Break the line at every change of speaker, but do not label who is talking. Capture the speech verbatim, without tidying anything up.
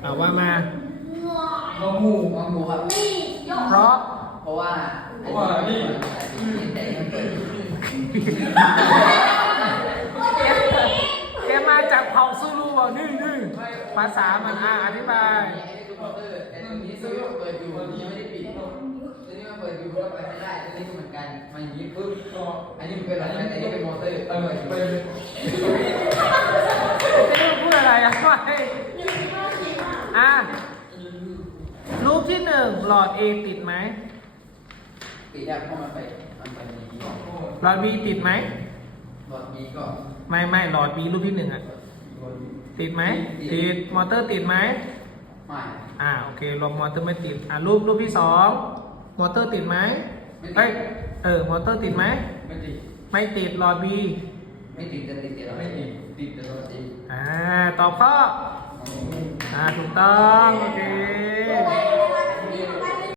เอาว่ามา
งองูงองูครับ
เพราะ
เพราะว่าเพราะว่านี่แต่ยังเปิดอยู่
แกมาจากเผ่าซูลูบอกนี่นี่ภาษามันอ่าอธิบาย
ไอ้ตัวมอเตอร์ไอ้ตัวนี้ซื้อเปิดอยู่ยังไม่ได้ปิดตัวนี้มาเปิดอยู่ก็ไปไม่ได้ตัวนี้ก็เหมือนกันมันอย่างนี้ปุ๊บอันนี้มันเป็นอะไรแต่นี่เป็นมอเตอร์เออเป็น
จะพูดอะไรอ่ะไม่อ่ะรูปที่หนึ่งหลอด A ติดไหม
ปิดได้เพราะมันไปมันไปนี้
หลอด B ติดไหม
หลอดนี้ก็
ไม่ไม่หลอด B รูปที่หนึ่งอ่ะติดไหมติดมอเตอร์ติดไหม
ไม่
อ่าโอเคลมมอเตอร์ไม่ติดอ่ารูปรูปที่สองมอเตอร์ติดไหมเอ้ยเออมอเตอร์ติดไหม
ไม่ติด
ไม่ติดหลอด B
ไม่ติดจะติดแต่เราไม่ติดติดแต่เราติด
อ่าตอบข้ออ่าถูกต้องโอเค